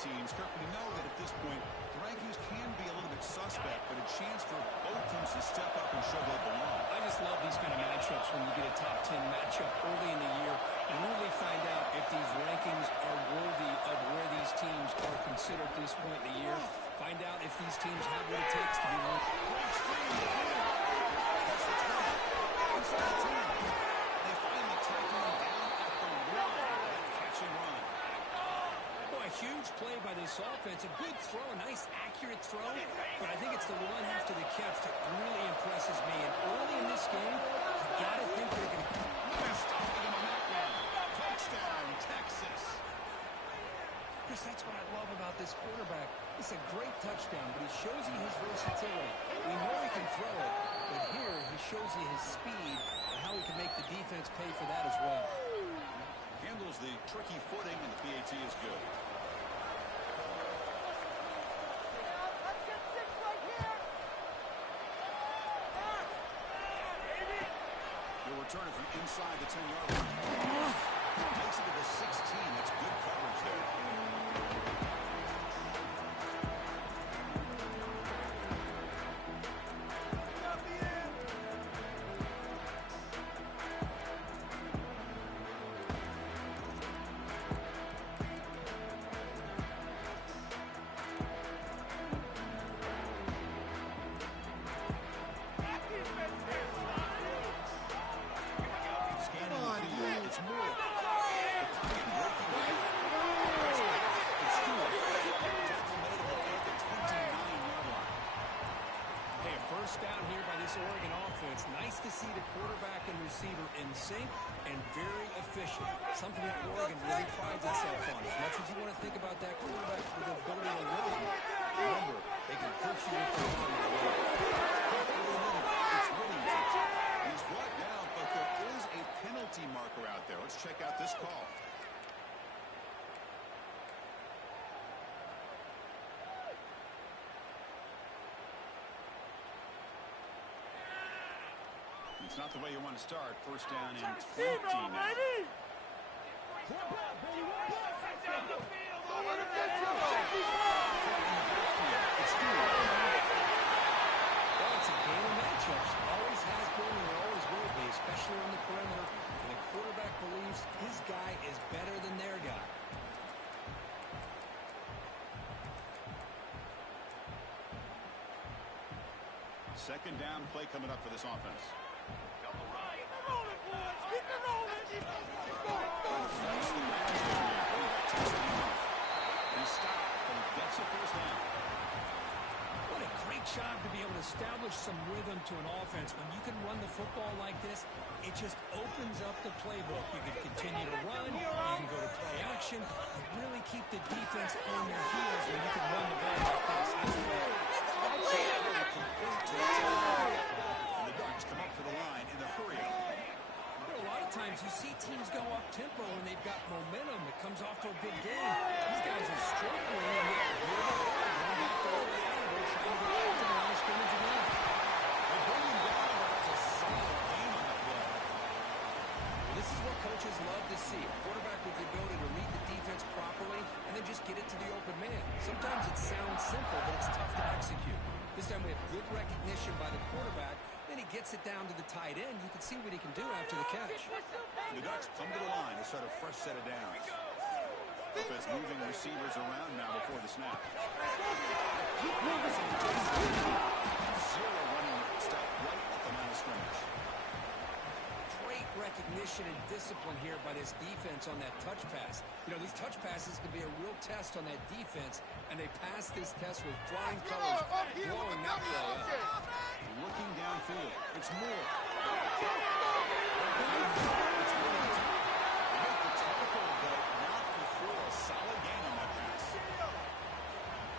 teams. Kirk, we know that at this point, the rankings can be a little bit suspect, but a chance for both teams to step up and show they belong. I just love these kind of matchups when you get a top 10 matchup early in the year and really find out if these rankings are worthy of where these teams are considered at this point in the year. Find out if these teams have what it takes to be one. They finally tackle him down at the wall. Catch and run. Boy, a huge play by this offense. A good throw, a nice accurate throw. But I think it's the run after the catch that really impresses me. And early in this game, you got to think they're going to... Touchdown, Texas. Chris, that's what I love about this quarterback. It's a great touchdown, but he shows you his versatility. We know he can throw it, but here he shows you his speed and how he can make the defense pay for that as well. Handles the tricky footing, and the PAT is good. He'll return it from inside the 10-yard line. Takes it to the 16. That's good coverage there. Oregon offense. Nice to see the quarterback and receiver in sync and very efficient. Something that Oregon really prides itself on. As much as you want to think about that quarterback with the ability to run, remember, they can hurt you with their arm as well. He's brought down, but there is a penalty marker out there. Let's check out this call. It's not the way you want to start. First down and 20 now. Well, it's a game of matchups. Always has been and always will be, especially on the perimeter. And the quarterback believes his guy is better than their guy. Second down play coming up for this offense. What a great job to be able to establish some rhythm to an offense. When you can run the football like this, it just opens up the playbook. You can continue to run, you can go to play action, and really keep the defense on their heels when you can run the ball like this. And the Ducks come up to the line in the hurry-up. A lot of times you see teams go up-tempo when they've got momentum. It comes off to a big game. These guys are struggling and they're going back to where they are. They're trying to get back to the line of scrimmage again. They bring him down, but that's a solid game on that play. Well, this is what coaches love to see. A quarterback with the ability to read the defense properly and then just get it to the open man. Sometimes it sounds simple, but it's tough to execute. This time we have good recognition by the quarterback. Then he gets it down to the tight end. You can see what he can do after the catch. The Ducks come to the line to start a fresh set of downs. Offense moving receivers around now before the snap. Zero running stop right at the line of scrimmage. Great recognition and discipline here by this defense on that touch pass. You know, these touch passes can be a real test on that defense, and they pass this test with flying colors, blowing that play up. Looking downfield. It's Moore. Solid game on that pass.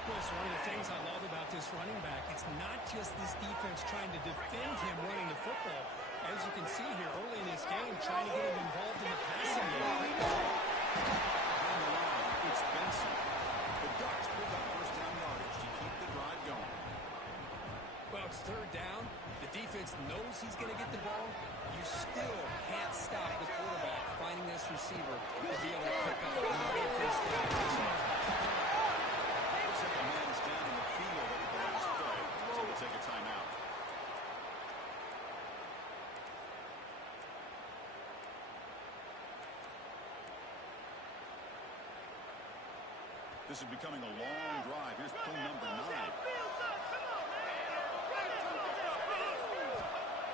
Chris, one of the things I love about this running back, it's not just this defense trying to defend him running the football. As you can see here early in this game, trying to get him involved in the passing game. On the line, it's Benson. The Ducks pick up first down yardage to keep the drive going. Well, it's third down. The defense knows he's going to get the ball. You still can't stop the quarterback finding this receiver to be able to pick up another first down. This is becoming a long drive. Here's play number 9.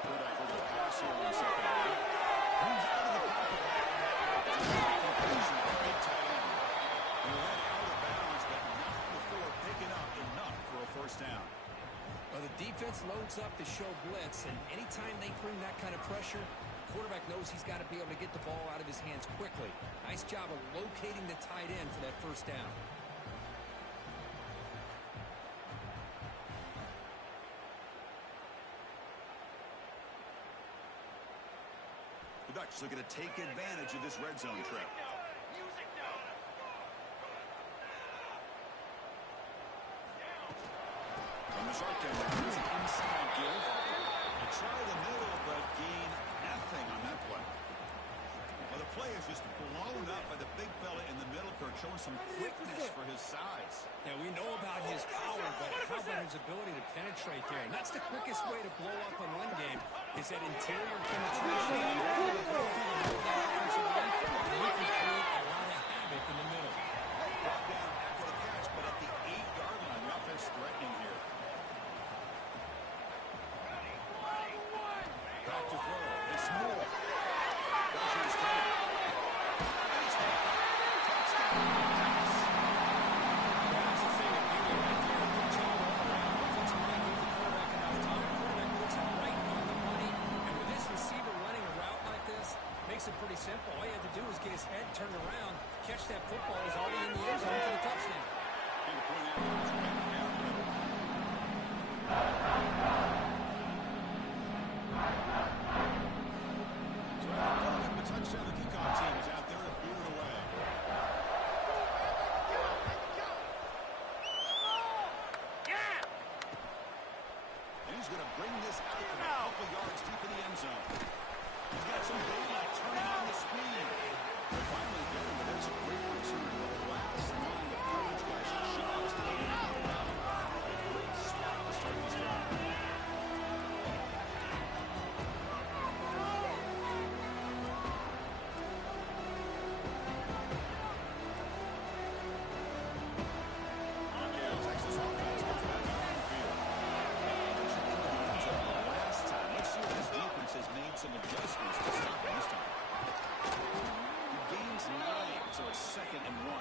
Quarterback over the pass here on second down. Moves out of the pocket. Great tight end. And we're heading out of bounds, but not before picking up enough for a first down. Well, the defense loads up to show blitz, and anytime they bring that kind of pressure, the quarterback knows he's got to be able to get the ball out of his hands quickly. Nice job of locating the tight end for that first down. The Ducks looking to take advantage of this red zone trip. From the shotgun, here's an inside give. They try the middle, but gain nothing on that play. Well, the play is just blown up by the big fella in the middle, Kirk, showing some quickness for his size. Yeah, we know about his power, but how about his ability to penetrate there? And that's the quickest way to blow up a run game, is that interior penetration. You can go through the middle of the offensive line, and you can create a lot of havoc in the middle. Brought down after the catch, but at the 8-yard line, the offense threatening here. Back to throw. It's Moore. Pressure is coming. And it's caught. Touchdown. That's the thing of beauty right there. Good job all around. Offensive line gave the quarterback enough time. Quarterback puts it right on the money. And with this receiver running a route like this, makes it pretty simple. All you had to do was get his head turned around, catch that football. He's already in the end zone for the touchdown. And the point after is right down the middle. So after putting up the touchdown, the kickoff team is out there to boot it away. And he's going to bring this out from a couple yards deep in the end zone. He's got some daylight turning on the speed. They're finally getting him, but there's a great return. The last line of coverage guys just laying it down. A great spot to start this game. Texas offense comes back out on the field. Into the end zone the last time. Let's see if this defense has made some adjustments to stop him this time. He gains 9, so it's 2nd and 1.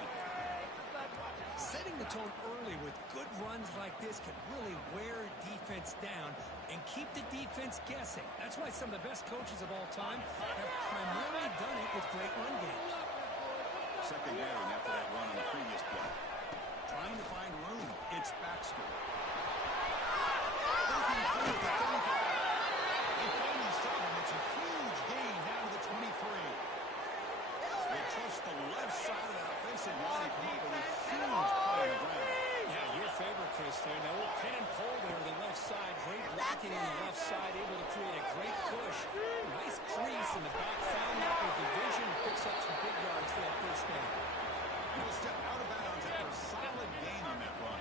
Setting the tone early with good runs like this can really wear defense down and keep the defense guessing. That's why some of the best coaches of all time have primarily done it with great run games. 2nd down after that run on the previous play. Trying to find room. It's Baxter. Breaking through the 35. They finally stop him. It's a huge gain down to the 23. They trust the left side of that offensive line and come up with a huge play on the ground. Yeah, your favorite, Chris, there. Now, little pin and pull there on the left side. Great blocking on the left side, able to create a great push. Nice crease in the back. Found that with the vision. Picks up some big yards for that first down. He'll step out of bounds after a solid gain on that run.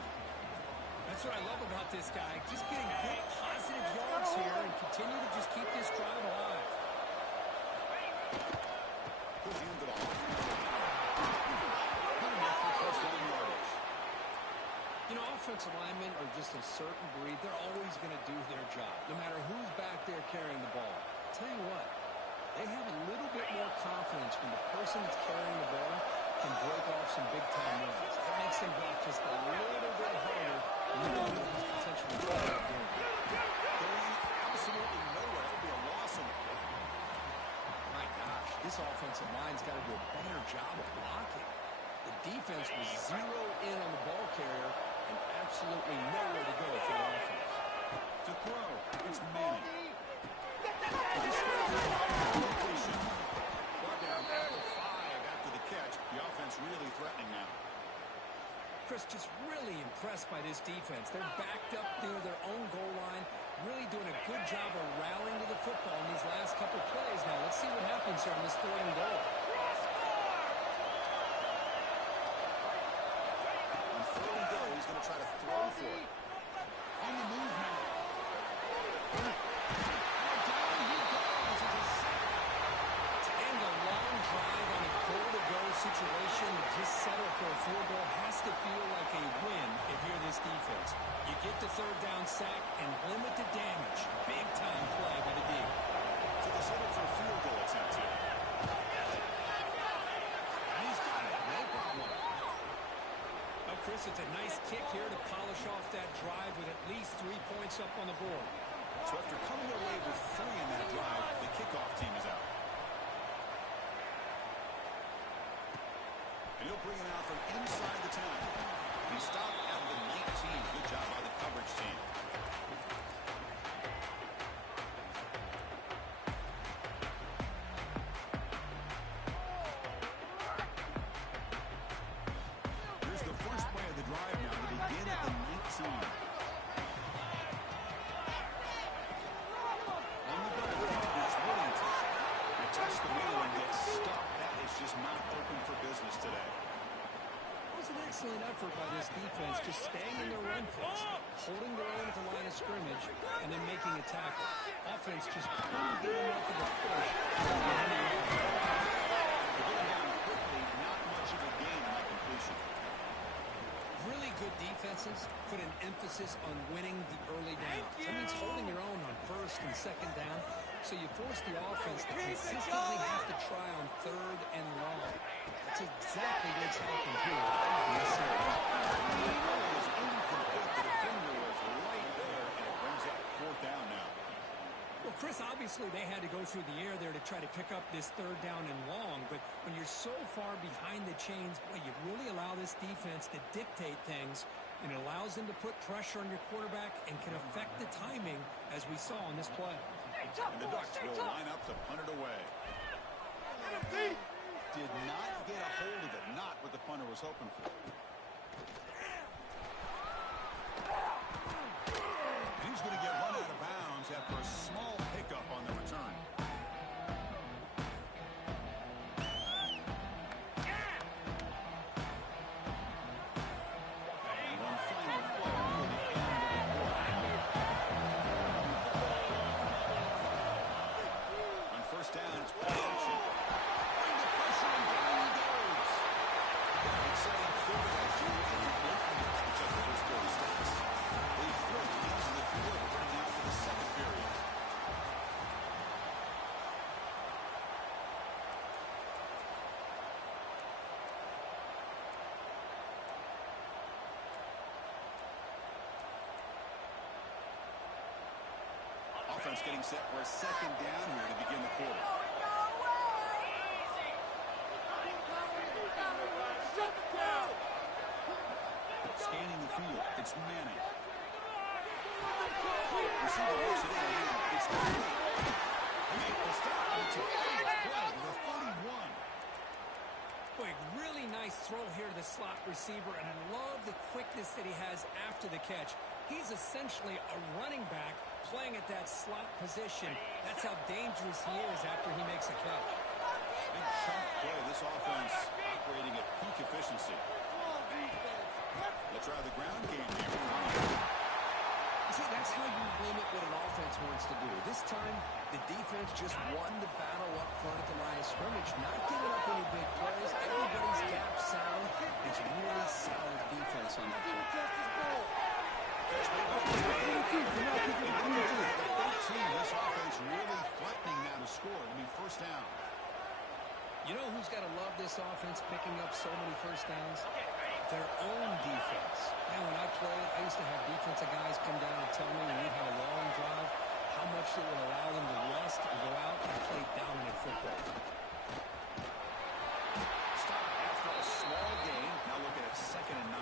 That's what I love about this guy. Just getting good, positive yards here and continue to just keep this drive alive. Pushing into the off. Good enough for first down yardage. You know, offensive linemen are just a certain breed. They're always going to do their job, no matter who's back there carrying the ball. I'll tell you what, they have a little bit more confidence when the person that's carrying the ball can break off some big-time runs. It makes them work just a little bit harder than you know what he's potentially capable of doing. Going absolutely nowhere. That'll be a loss in it. My gosh, this offensive line's got to do a better job of blocking. The defense was 0 in on the ball carrier and absolutely nowhere to go for the offense. To throw, it's Manning. Brought down at the 5 after the catch. The offense really threatening now. Chris, just really impressed by this defense. They're backed up near their own goal line, really doing a good job of rallying to the football in these last couple plays. Now, let's see what happens here on this 3rd and goal. On 3rd and goal, he's going to try to throw for it. On the move now. Down he goes. It's a sack. To end a long drive on a goal-to-go situation, just settle for a field goal has to feel Get the third down sack and limit the damage. Big time play by the D. So they set up for a field goal attempt here. And he's got it. No problem. Well, Chris, it's a nice kick here to polish off that drive with at least 3 points up on the board. So after coming away with 3 in that drive, the kickoff team is out. And he'll bring it out from inside the 10. He stopped at the 19. Good job by the coverage team. Here's the first play of the drive now to begin at the 19. On the ground is Whittington. They touch the middle and get stuck. That is just not open for business today. It was an excellent effort by this defense, just staying in their run fence, holding their own at the line of scrimmage, and then making a tackle. Offense just couldn't get enough of a push. They're going down quickly, not much of a gain on that completion. Really good defenses put an emphasis on winning the early downs. That means holding your own on first and second down, so you force the offense to consistently have to try on third and long. That's exactly what's happened here in this series. The ball was incomplete. The defender was right there, and it brings up 4th down now. Well, Chris, obviously they had to go through the air there to try to pick up this third down and long, but when you're so far behind the chains, boy, you really allow this defense to dictate things, and it allows them to put pressure on your quarterback and can affect the timing, as we saw on this play. And the Ducks will line up to punt it away. Did not get a hold of it, not what the punter was hoping for. And he's going to get run out of bounds after a small pickup on the return. One final play for the end of the quarter. On first down, it's play action. Bring the pressure and down he goes. Exciting quarterback here in the opening catch up the first quarter stats. They flipped the ends of the field, ready now for the second period. Offense getting set for a second down here to begin the quarter. Scanning the field, it's Manning. Receiver works it in. It's complete. He made the stop. It's a big play to the 41. Boy, really nice throw here to the slot receiver, and I love the quickness that he has after the catch. He's essentially a running back playing at that slot position. That's how dangerous he is after he makes a catch. Big chunk play. This offense operating at peak efficiency. They'll try the ground game here. See, that's how you limit what an offense wants to do. This time, the defense just won the battle up front at the line of scrimmage, not giving up any big plays. Everybody's gap sound. It's really solid defense on that play. This offense really threatening now to score. I mean, first down. You know who's got to love this offense picking up so many first downs? Their own defense. Man, when I played, I used to have defensive guys come down and tell me when you have a long drive, how much it would allow them to rest and go out and play dominant football. Stop after a small gain. Now look at it, 2nd and 9.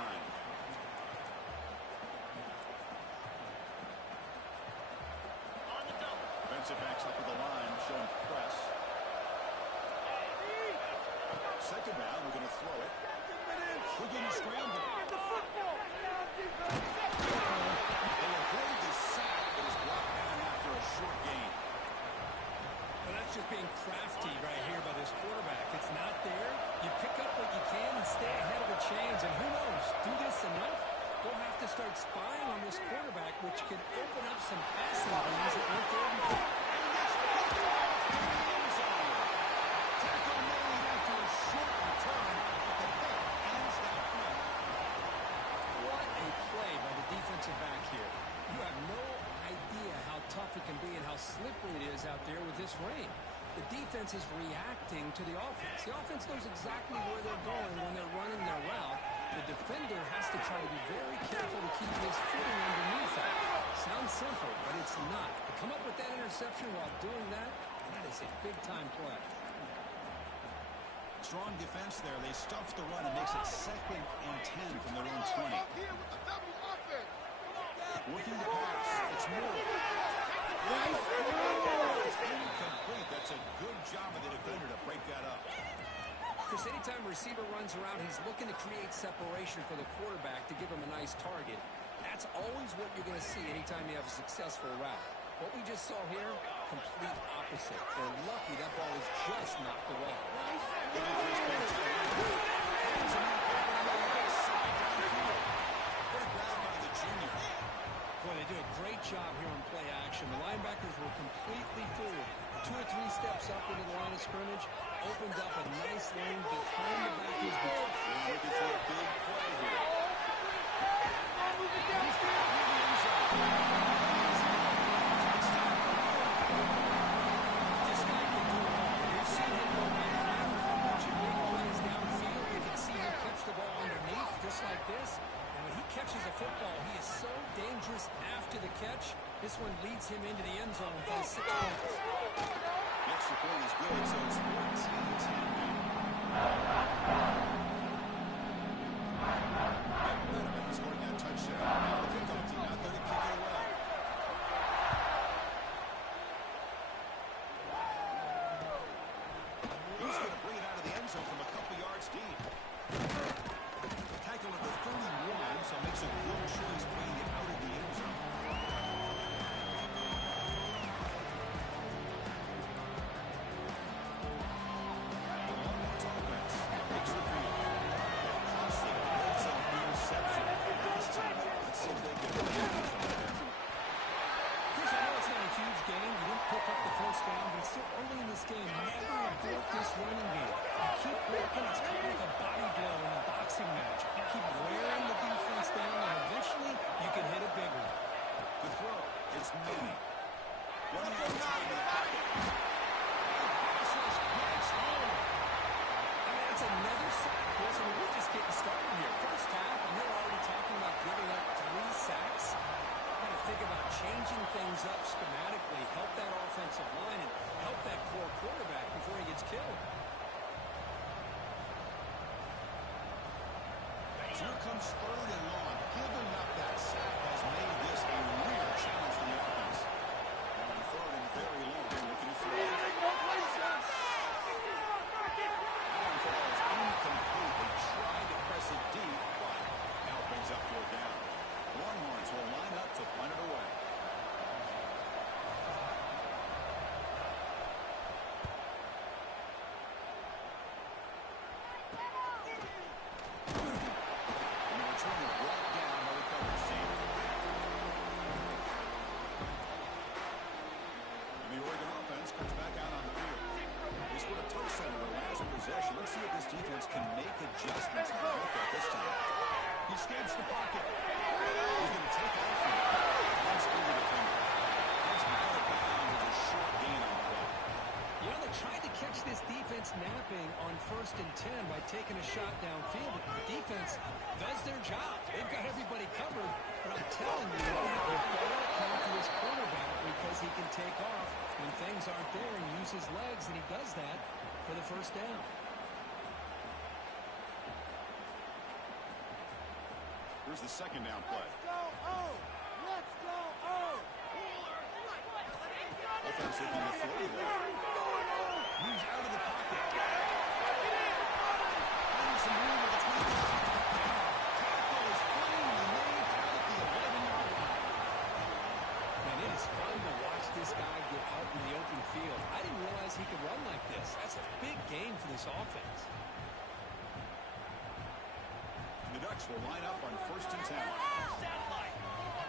Defensive backs up at the line, showing press. Second down, we're going to throw it. We're going to scramble. They avoid the sack, but is brought down after a short gain. Well, that's just being crafty right here by this quarterback. It's not there. You pick up what you can and stay ahead of the chains. And who knows, do this enough, we'll have to start spying on this quarterback, which could open up some passing lanes that weren't there before. Tackle made after a short return, but the hit ends that play. What a play by the defensive back here. slippery it is out there with this rain. The defense is reacting to the offense. The offense knows exactly where they're going when they're running their route. The defender has to try to be very careful to keep his footing underneath it. Sounds simple, but it's not. To come up with that interception while doing that, that is a big-time play. Strong defense there. They stuff the run and makes it 2nd and 10 from their own 20. Looking to pass. It's Moore. It's incomplete. That's a good job of the defender to break that up. Chris, anytime a receiver runs around, he's looking to create separation for the quarterback to give him a nice target. That's always what you're going to see anytime you have a successful route. What we just saw here, complete opposite. They're lucky that ball was just knocked away. Boy, they do a great job here on play action. The linebackers were completely fooled. 2 or 3 steps up into the line of scrimmage, opened up a nice lane behind the backers. We're looking for a big play here. This guy can do it all. We've seen him go man-to-man, catching big plays downfield. You can see him catch the ball underneath, just like this. And when he catches a football, he is so dangerous after the catch. This one leads him into the end zone for the 6 points. The extra point is good, so it's 14-10 scoring that touchdown. Now the kickoff team out there to kick it away. He's going to bring it out of the end zone from a couple yards deep. Tackle at the 31, so makes a good choice bringing it out of the end zone. Things up schematically, help that offensive line, and help that poor quarterback before he gets killed. Here comes 3rd and long. Giving up that sack has made this a real challenge for the offense. And on 3rd and very long, looking to throw. That one falls incomplete. They tried to press it deep, but now it brings up 4th down. Longhorns will line up to punt it away. Let's see if this defense can make adjustments to help out this time. He escapes the pocket. He's going to take off and runs through the defender. That's out of bounds with a short gain on the play. You know, they tried to catch this defense napping on 1st and 10 by taking a shot downfield. The defense does their job. They've got everybody covered. But I'm telling you, you better account for this quarterback because he can take off when things aren't there and use his legs, and he does that for the 1st down. Here's the 2nd down play. Let's go, O! Let's go, O! Offense looking to throw there. Moves out of the pocket. Finding some room with the 25. Tackle is finally made out at the 11-yard line. Man, it is fun to watch this guy get out in the open field. I didn't realize he could run like this. That's a big gain for this offense. The Ducks will line up on 1st and 10.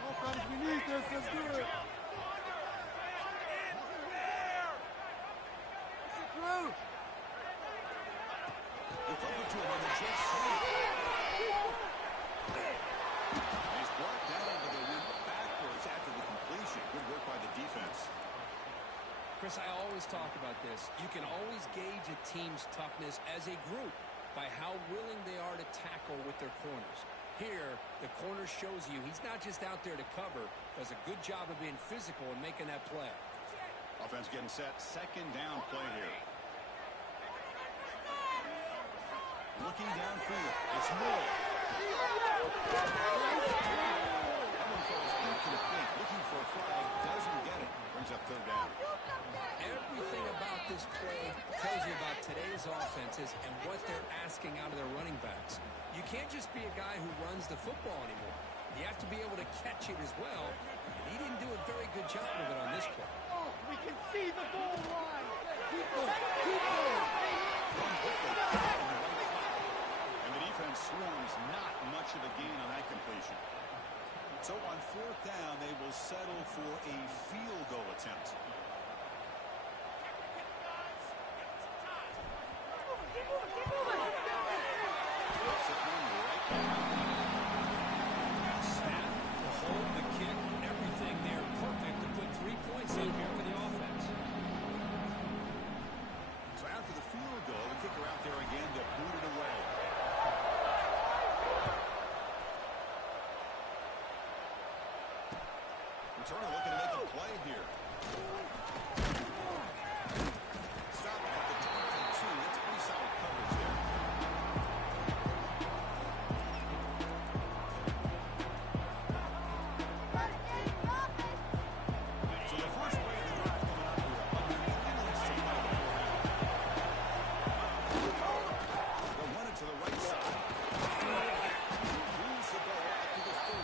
Offense, we need this. Let's do it. Through. They flip it to him on the jet sweep. He's brought down, but they went backwards after the completion. Good work by the defense. Chris, I always talk about this. You can always gauge a team's toughness as a group by how willing they are to tackle with their corners. Here, the corner shows you he's not just out there to cover, does a good job of being physical and making that play. Offense getting set. Second down play here. Looking downfield. It's Moore. That one falls incomplete. Looking for a flag. Doesn't get it. Brings up third down. Everything about this play tells you about today's offenses and what they're asking out of their running backs. You can't just be a guy who runs the football anymore. You have to be able to catch it as well, and he didn't do a very good job of it on this play. Oh, we can see the goal line. Keep going. Keep going. And the defense swarms. Not much of a gain on that completion. So on fourth down, they will settle for a field goal attempt. Snap, the hold, the kick, everything there perfect to put 3 points up here for the offense. So after the field goal, the kicker out there again to boot it away. Returner looking to make a play here. Stop at the 22. That's pretty solid coverage there. So the first play of the drive coming up here. Under 3 minutes to play before half. They'll run it to the right side. Moves the ball out to the 30.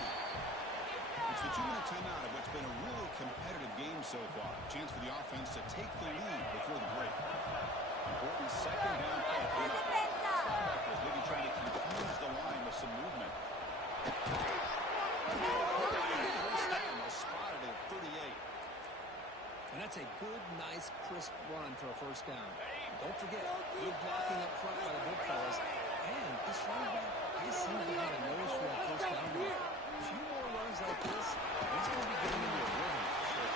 It's the 2-minute timeout of what's been a really competitive game so far. Chance for the offense to take the lead before the break. Important second down play. Maybe trying to confuse the line with some movement. First down, they'll spot it at 38. And that's a good, nice, crisp run for a first down. Don't forget, good blocking up front by the big fellas. And this running back, he seems to have a nose for that first down run. A few more runs like this, he's going to be getting into a rhythm for sure.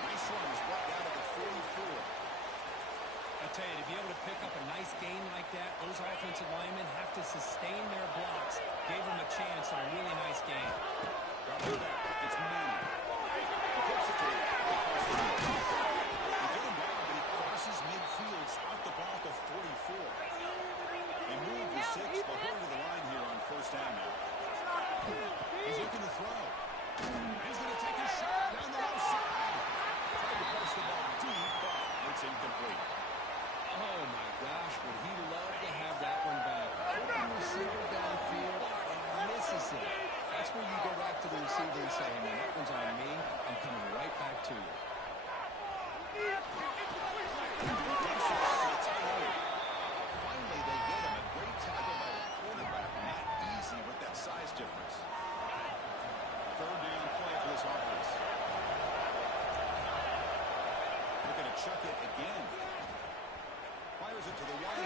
Nice run. He's brought down to the 44. I tell you, to be able to pick up a nice gain like that, those offensive linemen have to sustain their blocks. Gave them a chance on a really nice game. Dropping back. It's Manning. He flips it to him. They get him down, but he crosses midfield. Spot the ball at the 44. They move the 6. They'll go to the line here on first down now. He's looking to throw. He's going to take a shot down the left side. Tried to press the ball deep, but it's incomplete. Oh, my gosh, would he love to have that one back. Open receiver downfield and misses it. That's where you go back to the receiver and say, hey, man, that one's on me. I'm coming right back to you. Finally, they get him. A great tackle by the quarterback. Not easy with that size difference. Third down play for this offense. Looking to chuck it again. Fires it to the right.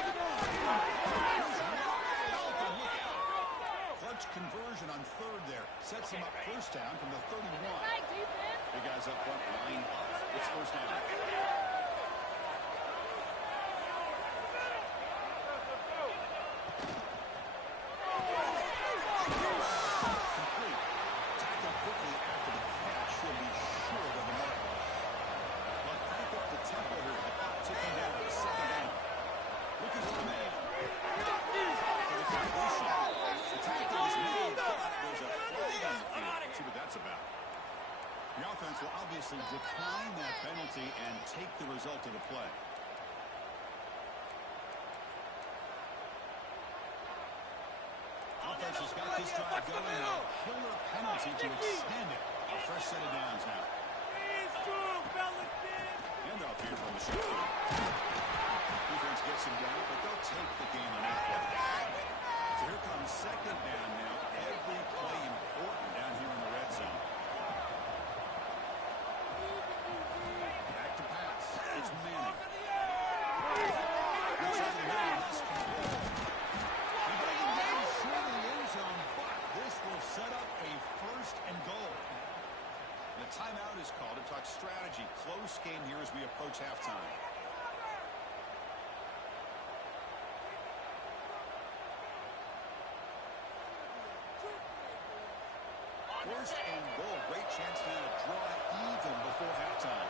Clutch conversion on third there. Sets him up first down from the 31. Big guys up front, line up. It's first down. Complete. Tackled quickly after the catch. He'll be short of the mark. But back up the tempo here. The clock ticking down. Second down. Looking for a man. For the completion. The tackle is made. There's a flag on the field. Let's see what that's about. The offense will obviously decline that penalty and take the result of the play. Offense has got this drive going. A killer penalty to extend it. A fresh set of downs now. Handoff here from the shotgun. Defense gets him down, but they'll take the game on that play. So here comes second down now. Every play important down here in the red zone. Back to pass. It's Manning. Looks like the middle is control. They bring him down short of the end zone, but this will set up a first and goal. The timeout is called to talk strategy. Close close game here as we approach halftime. First and goal. Great chance now to draw it even before halftime.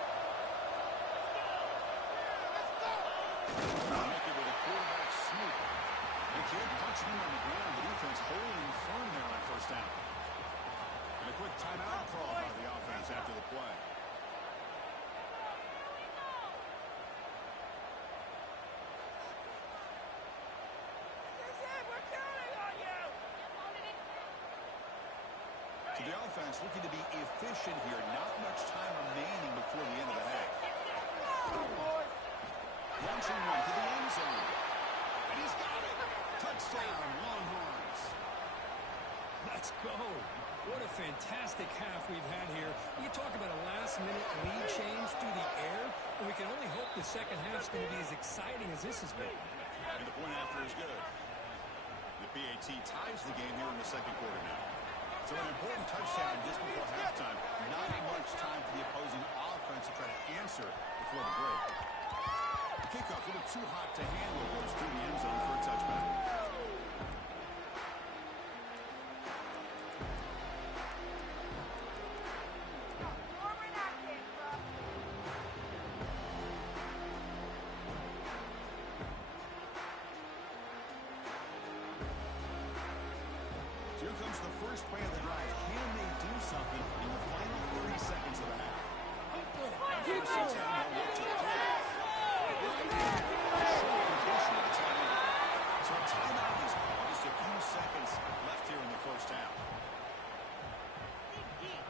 Make it with a quarterback sneak. The kid punching him on the ground. The defense holding firm there on first down. And a quick timeout call by the offense after the play. So the offense looking to be efficient here. Not much time remaining before the end of the half. Launching one to the end zone. And he's got it. Touchdown, Longhorns. Let's go. What a fantastic half we've had here. You talk about a last-minute lead change through the air, and we can only hope the second half's going to be as exciting as this has been. And the point after is good. The PAT ties the game here in the second quarter now. So an important touchdown just before halftime. Not much time for the opposing offense to try to answer before the break. Kickoff a little too hot to handle. Goes through the end zone for a touchback. Here comes the first play of the drive. Can they do something in the final 30 seconds of the half? First and 10, they'll look to throw. So a timeout is called. Just a few seconds left here in the first half.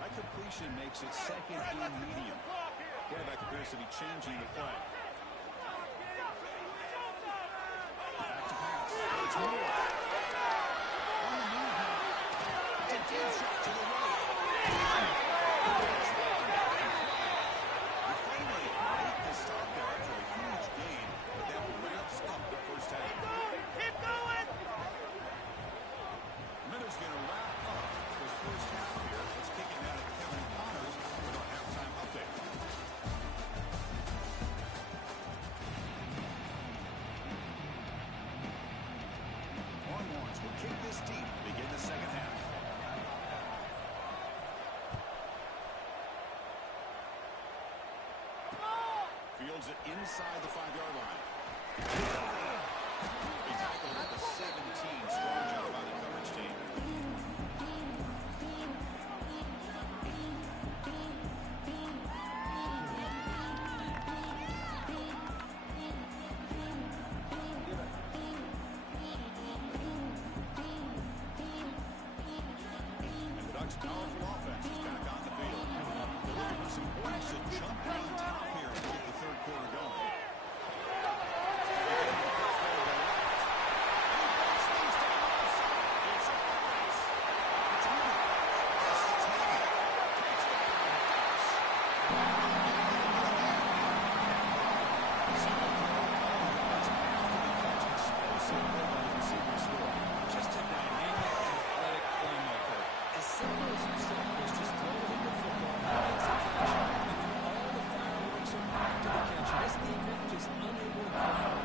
That completion makes it second and medium. Quarterback appears to be changing the play. Back to pass. It's Moore. On the move now. It's a deep shot to the right. We finally make the stop there after a huge gain, but that wraps up the first half. Keep going! Miller's going to wrap up the first half here. Let's kick it now to Kevin Connors with our halftime update. Longhorns will kick this deep to begin the second half. Fields it inside the 5-yard line. He tackled at the 17. Strong job by the coverage team. And the Ducks' powerful offense is back on the field. They're looking for some points to jump on top here and get the third quarter going. Just a dynamic, athletic playmaker. As simple as you said, was just throwing him the football, makes a catch, and then all the fireworks are after the catch. This defense just unable to come out.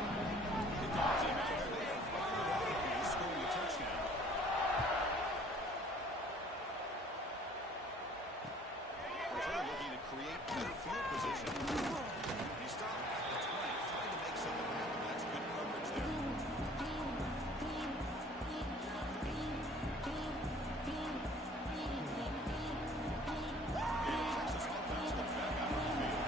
The dog team out there, they have fired up and scoring a touchdown. Return looking to create good field position. He stopped at the 20, trying to make something happen. That's good coverage there. And Texas offense comes back out on the field.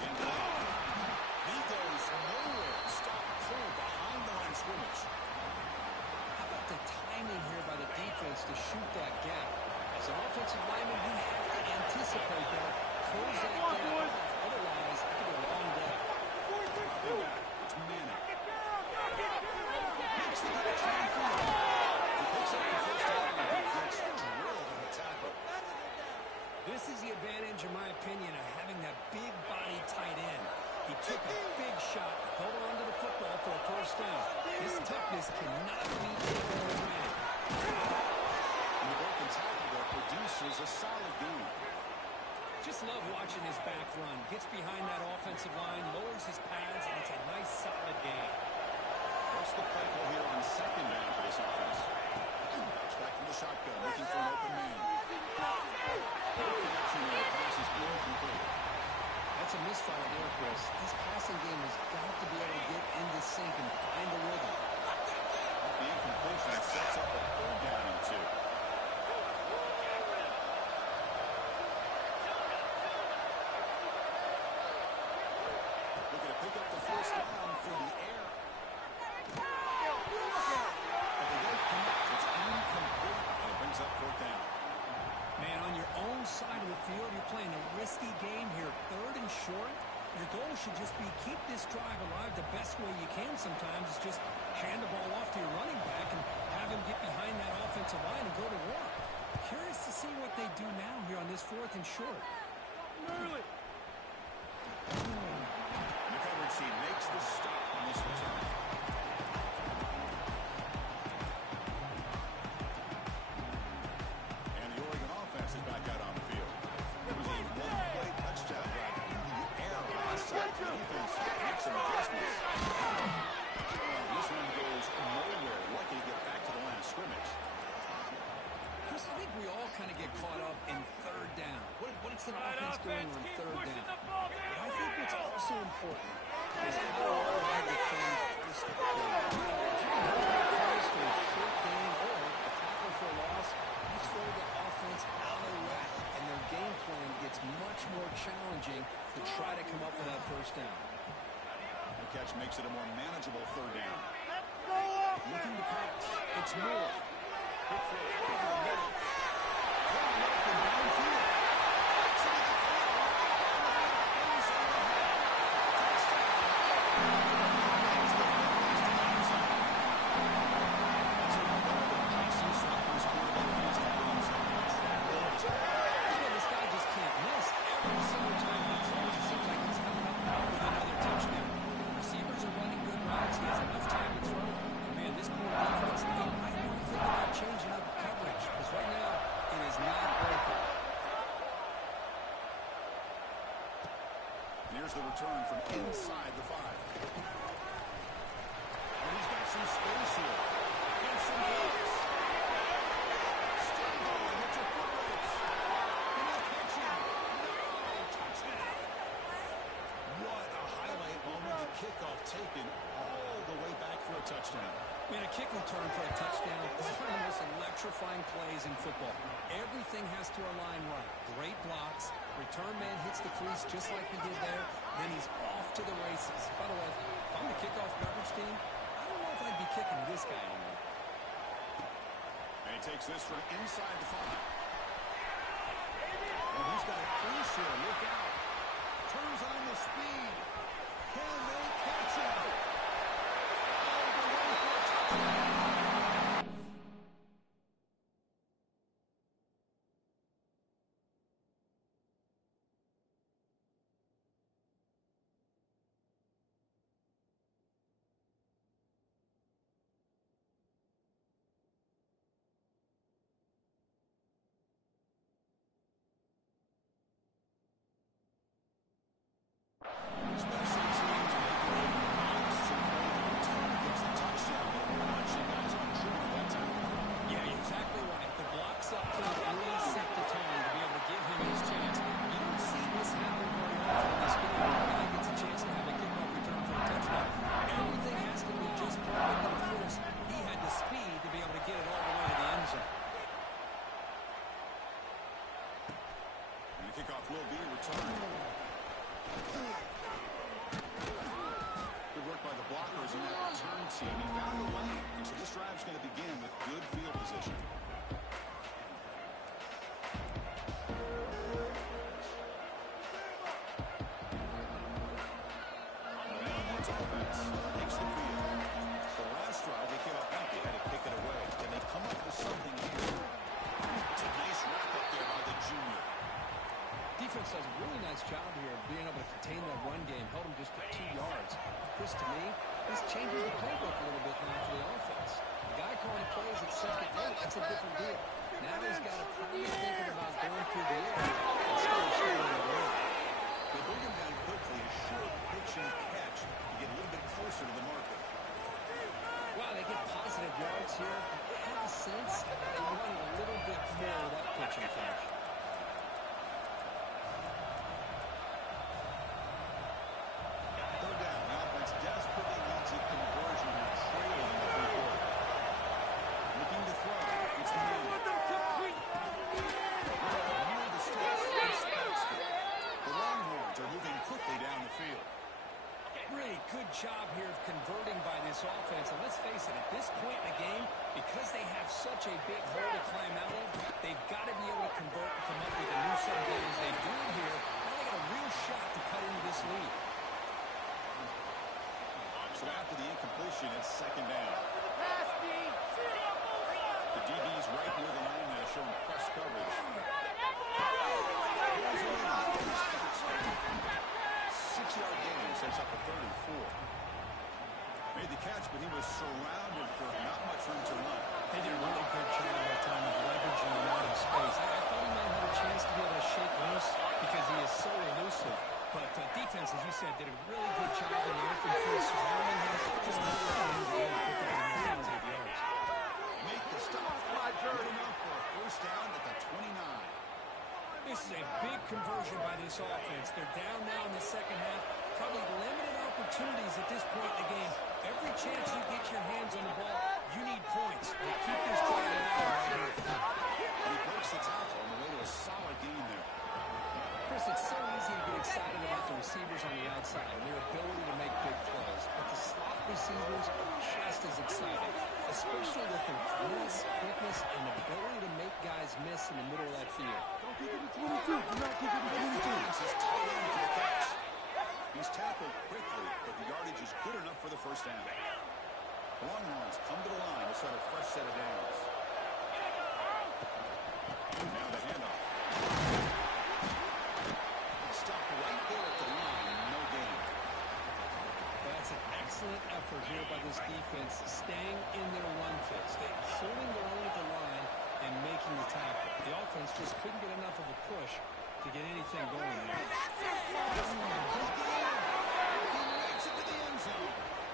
And Love. He goes nowhere. Stop throw behind the line of scrimmage. How about the timing here by the defense to shoot that gap? As an offensive lineman, you have to anticipate that, close that gap off. Otherwise, it could be a long day. It's Manning. Makes the catch downfield. He picks up the first down and he gets drilled in the tackle. This is the advantage, in my opinion, of having that big body tight end. He took a big shot, held on to the football for a first down. His toughness cannot be taken for granted. And the broken tackle there produces a solid gain. Just love watching his back run. Gets behind that offensive line, lowers his pads, and it's a nice, solid gain. What's the play call here on second down for this offense? It's back from the shotgun, looking for an open man. Connection there, pass is incomplete. That's a misfire there, Chris. This passing game has got to be able to get into sync and find a rhythm. The incompletion sets up a third down and 2. Looking to pick up the first down for the air. But they don't connect. It's incomplete. And it brings up fourth down. Man, on your own side of the field, you're playing a risky game here. Third and short. Your goal should just be keep this drive alive the best way you can sometimes. Is just hand the ball off to your running back and have him get behind that offensive line and go to work. Curious to see what they do now here on this fourth and short. Early. The coverage team makes the stop on this return. And the Oregon offense is back out on the field. It was a one-play touchdown drive in the air last time. The defense makes some adjustments. This one goes nowhere. Lucky to get back to the line of scrimmage. Chris, I think we all kind of get caught up in third down. What's an offense doing on third down? But I think what's also important is how well they defend this play. If you can hold that close to a short gain or a tackle for a loss, you throw the offense out of whack, and their game plan gets much more challenging to try to come up with that first down. The catch makes it a more manageable third down. Looking to pass. It's Moore. Quick throw over the middle. Going left and downfield. This guy just can't miss. Every single time he throws, it seems like he's coming up with another touchdown. Receivers are running good routes. He has enough time to throw. And man, this poor defense, they might want to think about changing up coverage, because right now it is not working. And here's the return from inside the 5. And he's got some space here. And some blocks. Still going with your foot race. And he'll catch him. No! Touchdown. What a highlight moment. The kickoff taken all the way back for a touchdown. Man, a kick return for a touchdown is one of the most electrifying plays in football. Everything has to align right. Great blocks. Return man hits the crease just like he did there. Then he's off to the races. By the way, if I'm the kickoff coverage team, I don't know if I'd be kicking to this guy anymore. And he takes this from inside the 5. And he's got a crease here. Look out. Turns on the speed. Can they catch him? All the way for a touchdown. Kickoff will be returned. Good work by the blockers in that return team. He found a lane, and so this drive's going to begin with good field position. Offense takes the field. The last drive, they came up empty, had to kick it away. Can they come up with something here? It's a nice wrap up there by the junior. Defense does a really nice job here of being able to contain that run game, held him just to 2 yards. This, to me, this changes the playbook a little bit now for the offense. The guy calling plays at second down, that's a different deal. Now he's got to probably thinking about going through the air instead of shooting the ground. They bring him down quickly, a short pitch and catch to get a little bit closer to the marker. Wow, they get positive yards here. I have a sense they wanted a little bit more of that pitch and catch. Third down, the offense desperately needs a conversion and trailing in the third quarter. Looking to throw. It's the man. Near the sticks, it's Baxter. The Longhorns are moving quickly down the field. Really good job here of converting by this offense. And let's face it, at this point in the game, because they have such a big hole to climb out of, they've got to be able to convert and come up with a new set of games. They do it here. Now they got a real shot to cut into this lead. So after the incompletion, it's second down. The DB's right near the line now, showing press coverage. Here's a 6-yard gain, sets up a 3rd and 4. Made the catch, but he was surrounded for not much room to run. They did a really good job that time of leveraging him out of space. I thought he might have a chance to be able to shake loose because he is so elusive. But defense, as you said, did a really good job in the open field surrounding him. Just another thing to put that in the positive yards. Make the stop. Good enough for a first down at the 29. This is a big conversion by this offense. They're down now in the second half. Probably limited opportunities at this point in the game. Every chance you get your hands on the ball, you need points. They keep this drive alive. And he breaks the tackle on the way to a solid gain there. Chris, it's so easy to get excited about the receivers on the outside and their ability to make big plays. But the slot receivers are just as exciting, especially with their finesse, quickness, and ability to make guys miss in the middle of that field. Don't kick it to 22. Do not kick it to 22. This is tight end for the catch. He's tackled quickly, but the yardage is good enough for the first down. The Longhorns come to the line to start a fresh set of downs. Now the handoff. Stopped right there at the line, no gain. That's an excellent effort here by this defense, staying in their run fix. They're holding their own at the line and making the tackle. The offense just couldn't get enough of a push to get anything going there.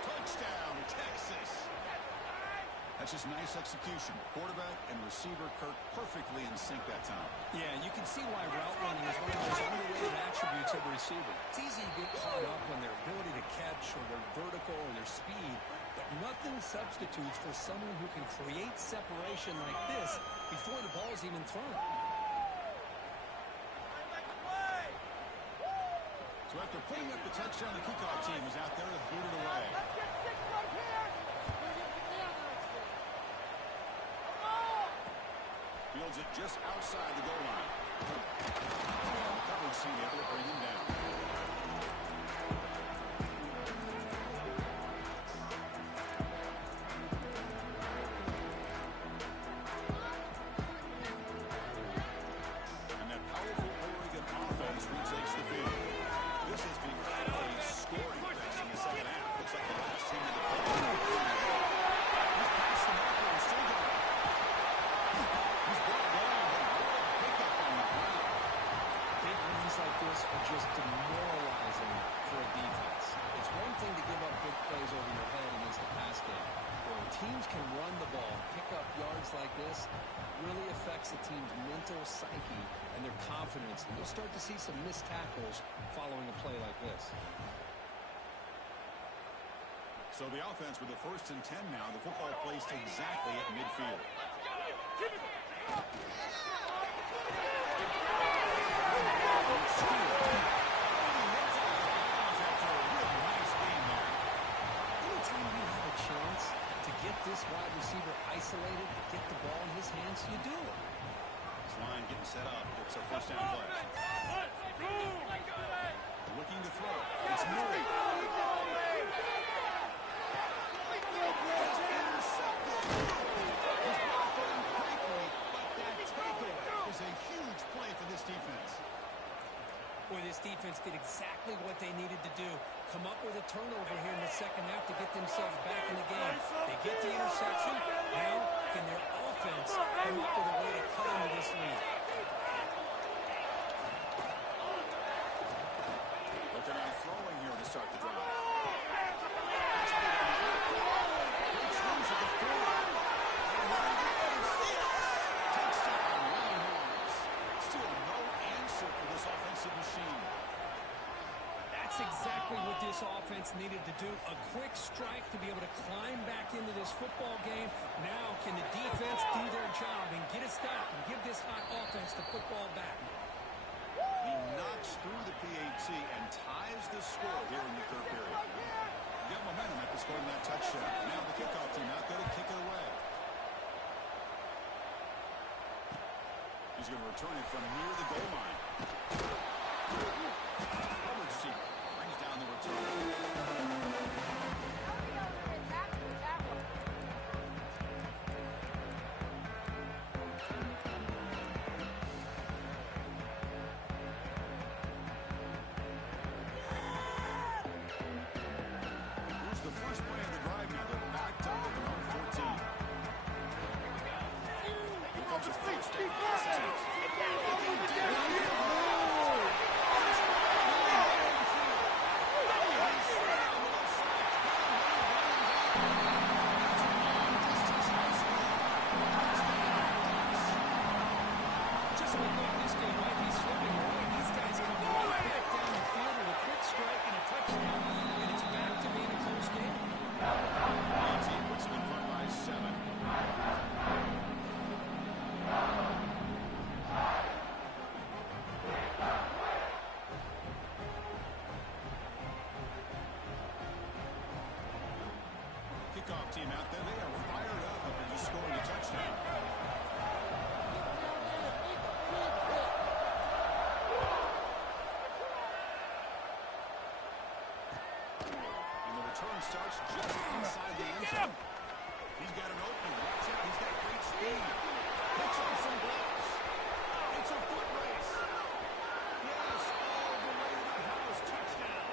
Touchdown, Texas. That's just nice execution. Quarterback and receiver Kirk perfectly in sync that time. Yeah, you can see why route running is one of those underrated attributes of a receiver. It's easy to get caught up on their ability to catch or their vertical or their speed, but nothing substitutes for someone who can create separation like this before the ball is even thrown. So after putting up the touchdown, the kickoff team is out there to boot it away. Fields it just outside the goal line. Coverage team able to bring him down. And that powerful Oregon offense retakes the field. This has become a scoring fest in the second half. Looks like the last team in the field. He's past the marker and still going. He's brought down, but what a pickup on the ground. Big runs like this are just demoralizing for a defense. It's one thing to give up big plays over your head against the pass game. But when teams can run the ball, pick up yards like this, really affects the team's mental psyche and their confidence. And you'll start to see some missed tackles following a play like this. So the offense with the 1st and 10 now. The football placed exactly at midfield. Anytime you have a chance to get this wide receiver isolated, to get the ball in his hands, you do it. This line getting set up. It's a first down play. Looking to throw. It's Murray. It's intercepted. He's brought down quickly, but that takeaway is a huge play for this defense. Boy, this defense did exactly what they needed to do. Come up with a turnover here in the second half to get themselves back in the game. They get the interception. Now, can their offense defense come up with a way to cut into this lead. Looking at throwing here to start the drive. Still no answer for this offensive machine. That's exactly what this offense needed to do. A quick strike to be able to climb back into this football game. Now can the defense do their job and get a stop and give this hot offense the football back? He knocks through the PAT and ties the score here in the third period. You got momentum after scoring that touchdown. Now the kickoff team out there to kick it away. He's going to return it from near the goal line. Coverage team brings down the return. Kickoff team out there, they are fired up after just scoring a touchdown. And the return starts just inside the end zone. He's got an opening. Watch out, he's got great speed. Picks up some blocks. It's a foot race. Yes, all the way to the house. Touchdown.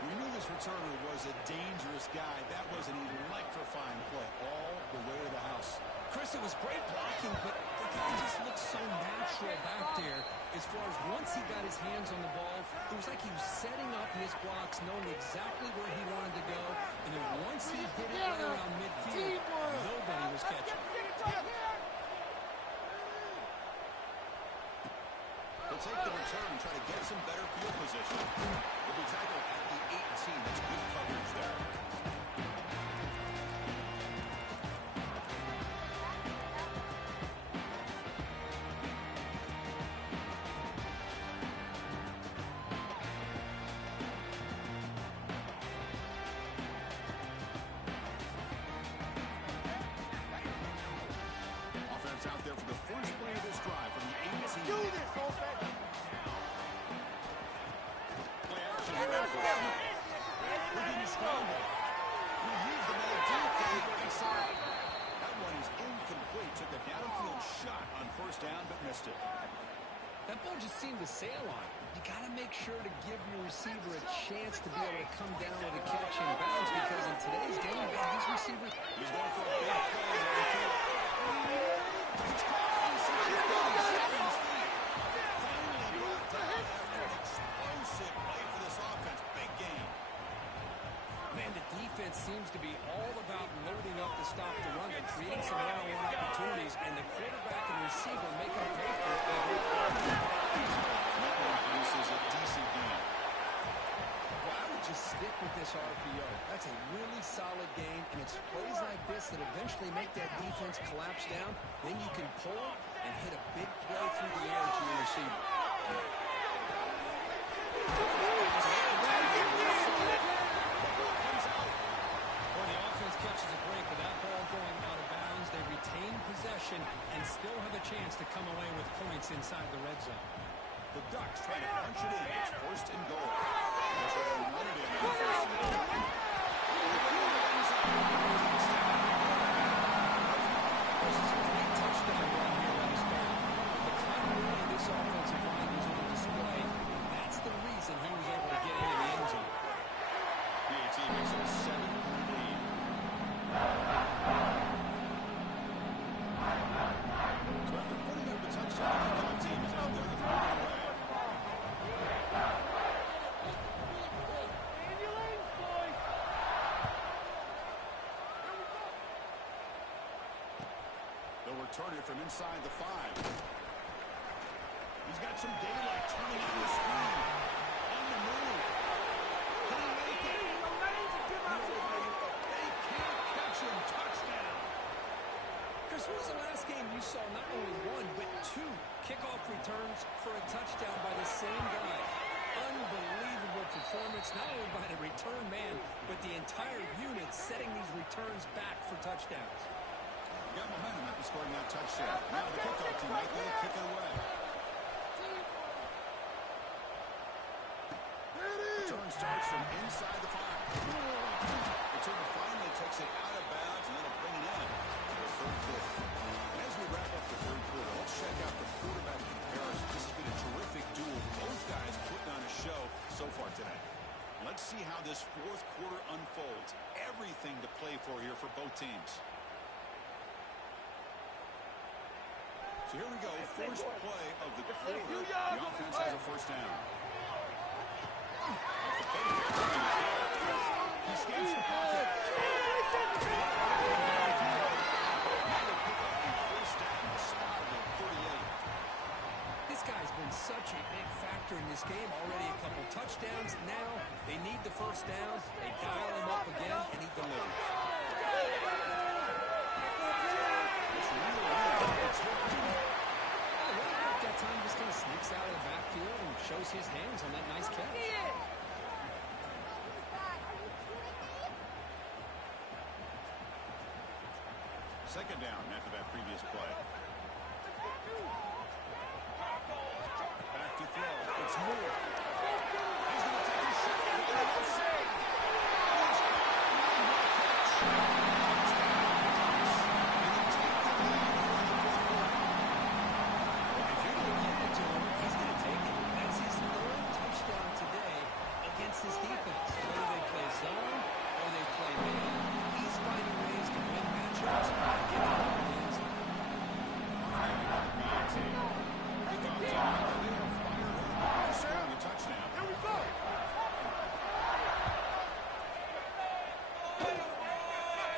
We knew this returner was a dangerous guy. That was an electrifying play all the way to the house. Chris, it was great blocking, but the guy just looked so natural back there. As far as once he got his hands on the ball, it was like he was setting up his blocks, knowing exactly where he wanted to go. And then once he hit it right around midfield, nobody was catching. They'll take the return and try to get some better field position. They'll be tackled at the 18. That's good coverage there. Offense out there for the first play of this drive from the 18. Do this, offense. Play action here on first down. We're getting scrambled. We leave the ball deep down the right side. That one is incomplete. Took a downfield shot on first down, but missed it. That ball just seemed to sail on. You got to make sure to give your receiver a chance to be able to come down with a catch and bounce, because in today's game, these receivers... He's going for a big play downfield. He's caught. He's got his feet. Finally brought down after an explosive play for this offense. Big game. Man, the defense seems to be all about loading up to stop the run. They're creating some one-on-one opportunities, and the quarterback and receiver making a pay for it. This is a decent game. Well, I would just stick with this RPO. That's a really solid game, and it's plays like this that eventually make that defense collapse down. Then you can pull and hit a big play through the air to your receiver. Well, the offense catches a break with that ball going out of bounds. They retain possession and still have a chance to come away with points inside the red zone. The Ducks trying to punch it in. It's first and goal. They're trying to run it in on first and goal. This is a great touchdown run here on this ball. The continuity of this offensive line was on display. That's the reason he was able to get into the end zone. PAT makes it a 7-point lead. return it from inside the 5. He's got some daylight turning on the screen. On the move. Can he make it? They can't catch him. Touchdown. Chris, when was the last game you saw not only one, but 2 kickoff returns for a touchdown by the same guy? Unbelievable performance, not only by the return man, but the entire unit setting these returns back for touchdowns. Got momentum after scoring that touchdown. Now the kickoff team might let it kick it away. Return starts from inside the 5. Return finally takes it out of bounds, and that'll bring it in to the third quarter. And as we wrap up the third quarter, let's check out the quarterback comparison. This has been a terrific duel. Both guys putting on a show so far today. Let's see how this fourth quarter unfolds. Everything to play for here for both teams. So here we go, first play of the quarter. The offense has a first down. He escapes the pocket. This guy's been such a big factor in this game. Already a couple touchdowns. Now they need the first down. They dial him up again, and he delivers. That time just kind of sneaks out of the backfield and shows his hands on that nice catch. Second down after that previous play. Back to throw. It's Moore. He's going to take a shot. This defense, whether they play zone or they play man, he's finding ways to win matchups and get the ball wins. Scoring a touchdown. Here we go.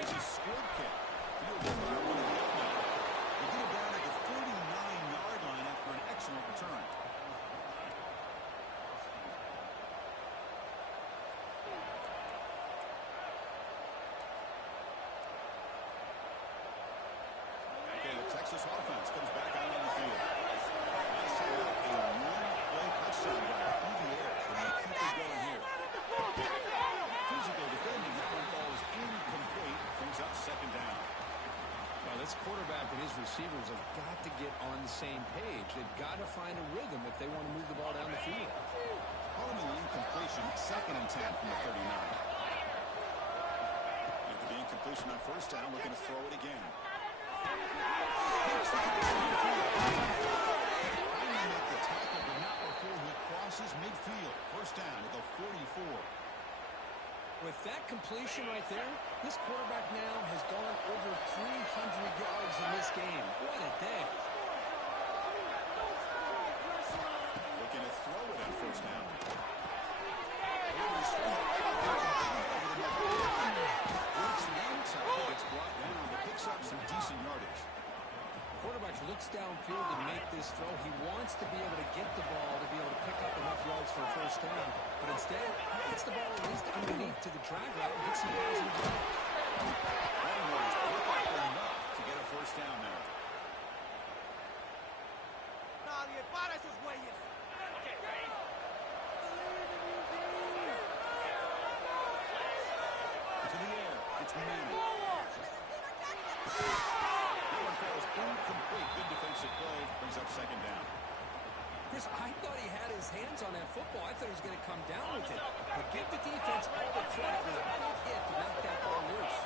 It's a squib kick. Field goal by one of the up now. They get it down at the 49-yard line after an excellent return. Texas offense comes back out on the field. Last time out, a one-play touchdown drive through the air. Can they keep it going here? Physical defending. That one falls incomplete. Brings up second down. Well, this quarterback and his receivers have got to get on the same page. They've got to find a rhythm if they want to move the ball down the field. Calling the incompletion, 2nd and 10 from the 39. After the incompletion on first down, we're going to throw it again. Finally make the tackle, but not before he crosses midfield. First down at the 44. With that completion right there, this quarterback now has gone over 300 yards in this game. What a day. Looking to throw it on first down. Works one tackle, gets brought down, but picks up some decent yardage. Quarterback looks downfield to make this throw. He wants to be able to get the ball to be able to pick up enough yards for a first down. But instead, he gets the ball at least underneath to the drag route and gets some positive yards. Longhorns pick up enough to get a first down there. Nadie para esos güeyes. To the air, it's Manning. Incomplete. Good defensive play. Brings up second down. Chris, I thought he had his hands on that football. I thought he was going to come down with it. But give the defense all the credit with a big hit to knock that ball loose.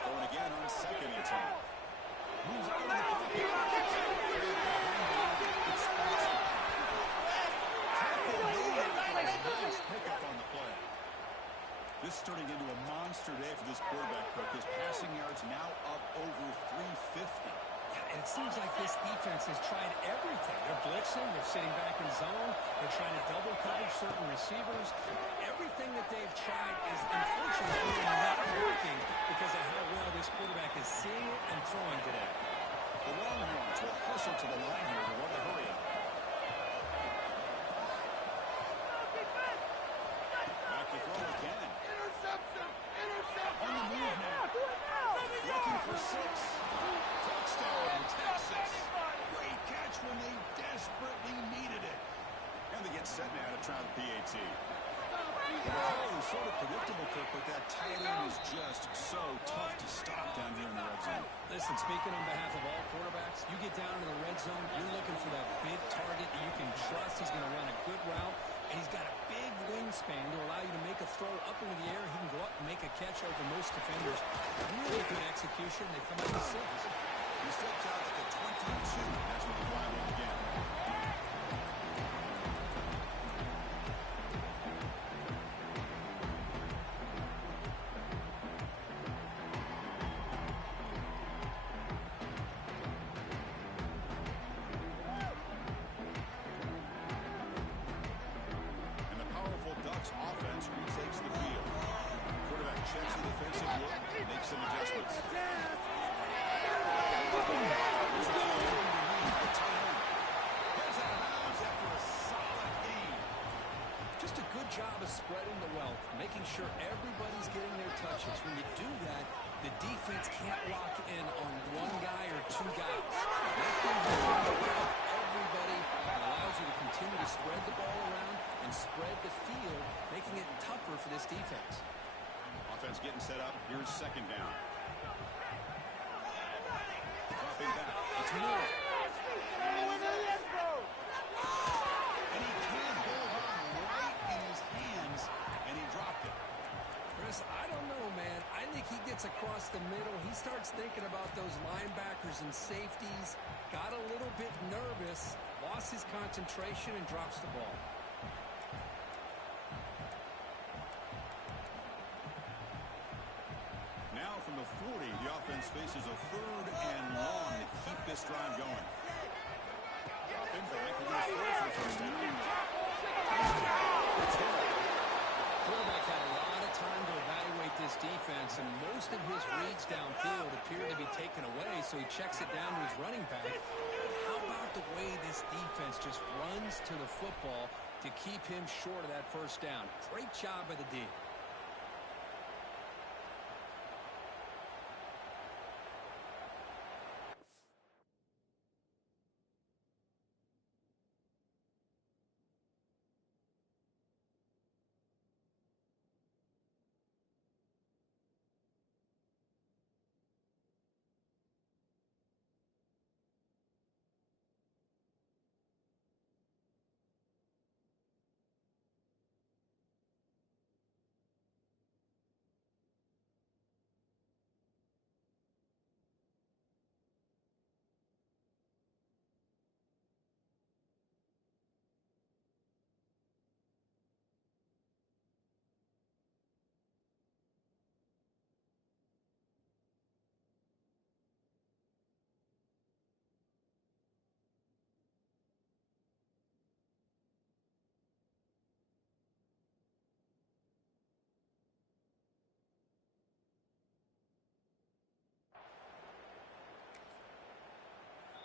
Going again on 2nd and 10. Moves out of the pocket. Nice pickup on the play. This is turning into a monster day for this quarterback, coach. His passing yards now up over 350. Yeah, and it seems like this defense has tried everything. They're blitzing, they're sitting back in zone, they're trying to double cover certain receivers. Everything that they've tried is unfortunately not working because of how well this quarterback is seeing it and throwing today. The Longhorns will hustle to the line here to run the hurry up. Back to throw again. Interception! On the move now. Looking for 6. Touchdown, Texas. Great catch when they desperately needed it. And they get set now to try the PAT. Oh, sort of predictable, Kirk, but that tight end is just so tough to stop down here in the red zone. Listen, speaking on behalf of all quarterbacks, you get down in the red zone, you're looking for that big target that you can trust. He's going to run a good route, and he's got a big wingspan to allow you to make a throw up into the air. He can go up and make a catch over most defenders. Really good execution. They come out with 6. He steps out at the 22. That's when the drive will begin. Offense retakes the field. Quarterback checks the defensive look, makes some adjustments. Just a good job of spreading the wealth, making sure everybody's getting their touches. When you do that, the defense can't lock in on one guy or 2 guys. Let them have everybody. It allows you to continue to spread the ball around and spread the field, making it tougher for this defense. Offense getting set up. Here's 2nd down. Dropping back. It's Moore. And he can't hold on right in his hands, and he dropped it. Chris, I don't know, man. I think he gets across the middle. He starts thinking about those linebackers and safeties. Got a little bit nervous, lost his concentration, and drops the ball. Now from the 40, the offense faces a 3rd and long to keep this drive going. Dropping back, we're going to throw for the 1st down. Quarterback had a lot of time to evaluate this defense, and most of his reads downfield appear to be taken away, so he checks it down to his running back. How about the way this defense just runs to the football to keep him short of that 1st down? Great job by the D.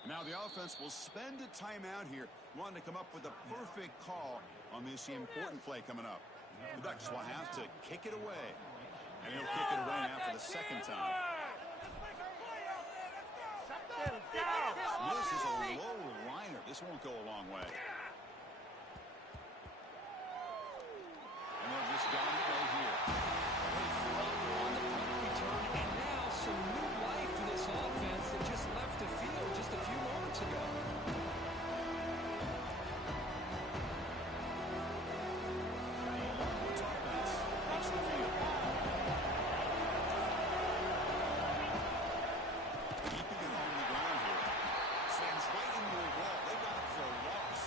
Now the offense will spend a timeout here, wanting to come up with a perfect call on this important play coming up. The Ducks will have to kick it away, and he'll kick it away now for the 2nd time. This is a low liner. This won't go a long way. And they'll just down it right here. On the punt return, and now some new life to this offense that just left the field just a few moments ago. Longhorns offense takes the field. Keeping it on the ground here. Sends right into a wall. They got it for a loss.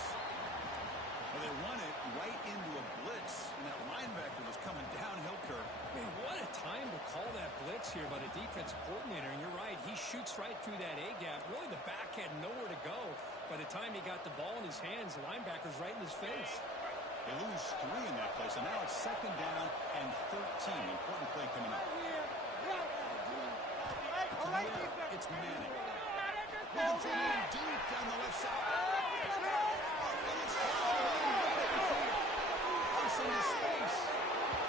Well, they run it right into a blitz, and that linebacker was coming downhill, Kirk. Man, what a time to call that blitz here by the defensive coordinator. And you're right, he shoots right through that A-gap. Really the back time he got the ball in his hands, the linebacker's right in his face. They lose 3 in that play, so now it's 2nd down and 13. Important play coming up. It's Manning. Looking for him deep down the left side. And it's into space.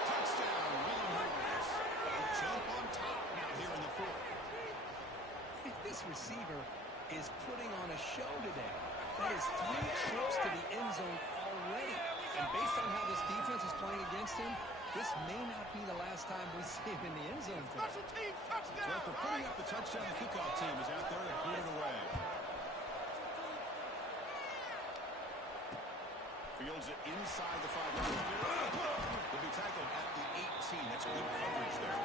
Touchdown, Longhorns. They jump on top now here in the 4th. This receiver is putting on a show today. That is 3 trips to the end zone already. And based on how this defense is playing against him, this may not be the last time we see him in the end zone. Special teams touchdown. So after putting up the touchdown, the kickoff team is out there to boot it away. Fields it inside the 5-yard line. Will be tackled at the 18. That's good coverage there.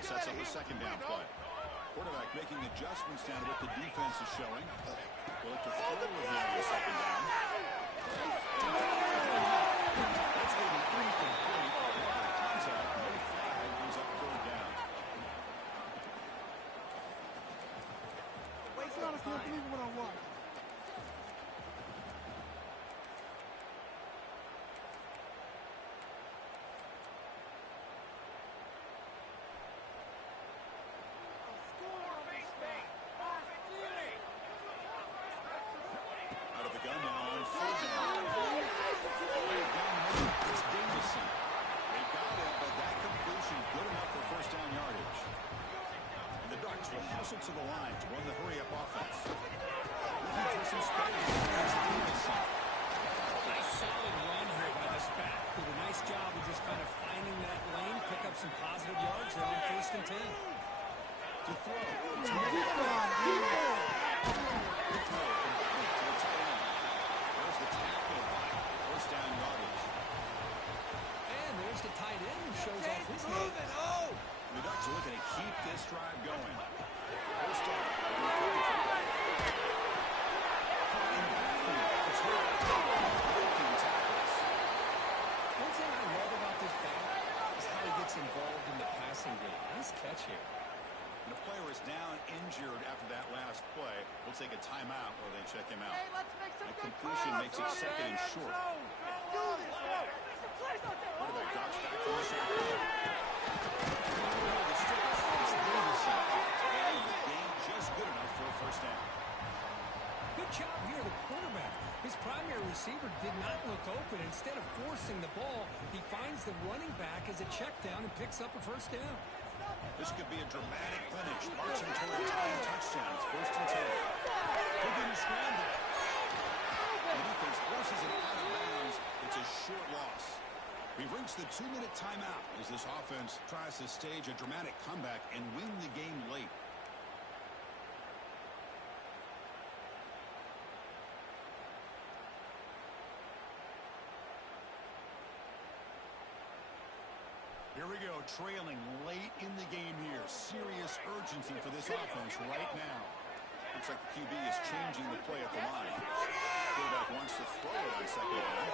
Sets up a 2nd down play. Quarterback making adjustments down to what the defense is showing. They'll look to throw with him on 2nd down. That's going to be incomplete. Contact. No flag. Brings up 3rd down. Wait, I can't believe what I watched. To the line to run the hurry-up offense. Looking for some space. Nice solid run here by this back. Did a nice job of just kind of finding that lane, pick up some positive yards there on 1st and 10. To throw. There's the tackle. 1st down yardage. And there's the tight end who shows off his hand. The Ducks are looking to keep this drive going. 1st down. One thing I love about this back is how he gets involved in the passing game. Nice catch here. And the player is down injured after that last play. We'll take a timeout while they check him out. The completion makes it 2nd and short. Quarterback drops back from the shotgun. Just good enough for a 1st down. Good job here, the quarterback. His primary receiver did not look open. Instead of forcing the ball, he finds the running back as a check down and picks up a 1st down. This could be a dramatic finish. Marching toward a tying touchdown. It's 1st and 10. Taking the scramble. The defense forces it out of bounds. It's a short loss. We've reached the 2-minute timeout as this offense tries to stage a dramatic comeback and win the game late. Here we go, trailing late in the game here. Serious urgency for this offense right now. Looks like the QB is changing the play at the line. Quarterback wants to throw it on 2nd down.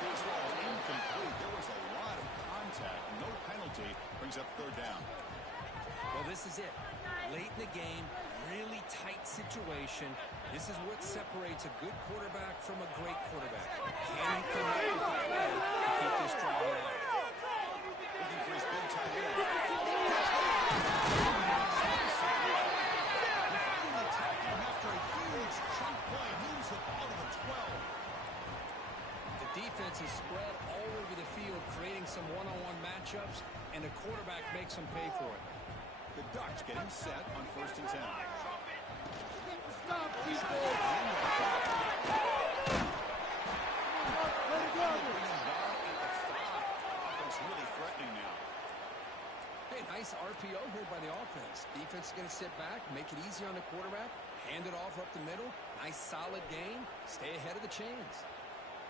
Pass ball is incomplete. There was a lot of contact. No penalty. Brings up 3rd down. Well, this is it. Late in the game, really tight situation. This is what separates a good quarterback from a great quarterback. Can he come up with the play to keep this drive alive? Looking for his big tight end. Finally tackling him after a huge chunk play. Moves the ball to the 12. The defense is spread all over the field, creating some one-on-one matchups, and the quarterback makes them pay for it. The Ducks getting set on 1st and 10. Stop, people! Offense really threatening now. Hey, nice nice RPO here by the offense. Defense is going to sit back, make it easy on the quarterback, hand it off up the middle. Nice solid gain. Stay ahead of the chains.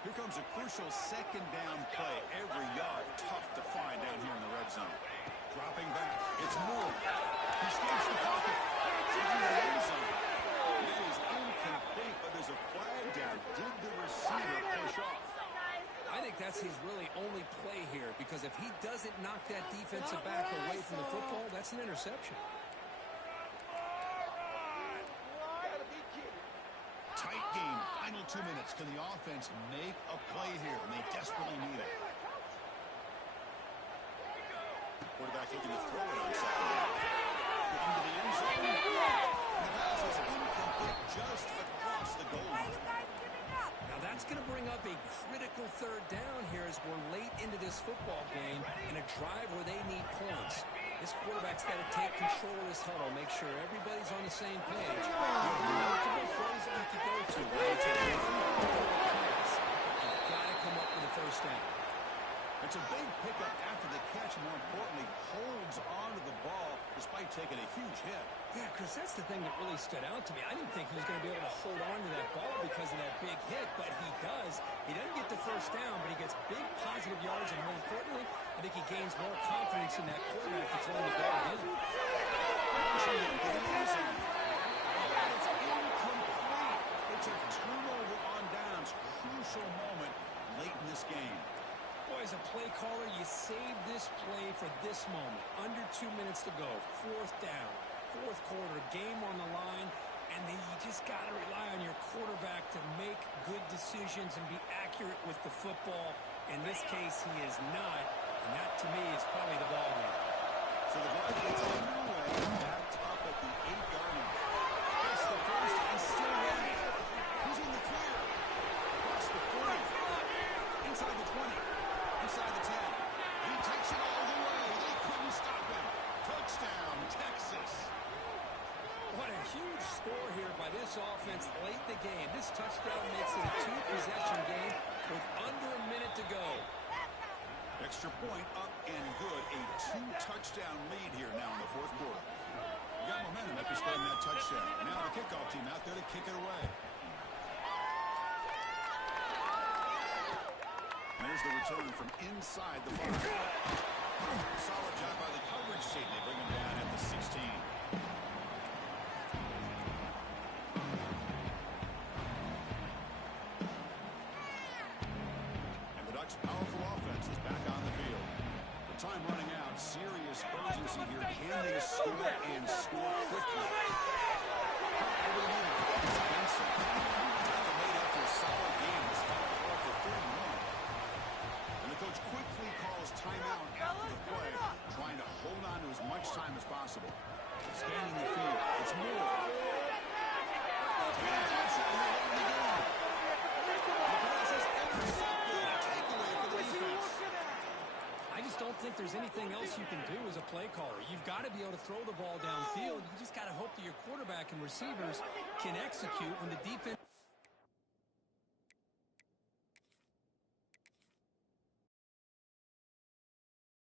Here comes a crucial second down play. Every yard tough to find down here in the red zone. Dropping back. It's Moore. He escapes the pocket. Into the end zone. It is incomplete, but there's a flag down. Did the receiver push off? I think that's his really only play here, because if he doesn't knock that defensive back away from the football, that's an interception. Tight game. Final 2 minutes. Can the offense make a play here? And they desperately need it. Quarterback looking to throw it on second down. Into the end zone. The pass is incomplete just across the goal line. Now that's going to bring up a critical third down here as we're late into this football game in a drive where they need points. This quarterback's got to take control of this huddle, make sure everybody's on the same page. You have multiple throws that you can go to. It's a run or a pass. You've got to come up with a first down. It's a big pickup after the catch. More importantly, holds onto the ball despite taking a huge hit. Yeah, Chris, that's the thing that really stood out to me. I didn't think he was going to be able to hold on to that ball because of that big hit, but he does. He doesn't get the first down, but he gets big positive yards, and more importantly, I think he gains more confidence in that quarterback that's willing to go again. It's incomplete. It's a turnover on downs. Crucial moment late in this game. Boy, as a play caller, you save this play for this moment. Under 2 minutes to go. Fourth down. Fourth quarter. Game on the line. And then you just got to rely on your quarterback to make good decisions and be accurate with the football. In this case, he is not. And that, to me, is probably the ball game. So the ball gets underway. Backed up at the 8-yard line. Gets the first and still running. Who's in the clear? Across the 40. Inside the 20. Inside the 10. He takes it all the way. They couldn't stop him. Touchdown, Texas. What a huge score here by this offense late in the game. This touchdown makes it a two-possession game with under a minute to go. Extra point up and good. A 2-touchdown lead here now in the fourth quarter. You got momentum after scoring that touchdown. Now the kickoff team out there to kick it away. There's the return from inside the 5. Solid job by the coverage team. They bring him down at the 16. And the Ducks' powerful offense is back on the field. The time running out. Serious urgency here. Can they score and score quickly? Benson. Made after a solid game. This final ball for 31. The coach quickly calls timeout after the play, trying to hold on to as much time as possible. Scanning the field. It's Moore. I just don't think there's anything else you can do as a play caller. You've got to be able to throw the ball downfield. You just got to hope that your quarterback and receivers can execute when the defense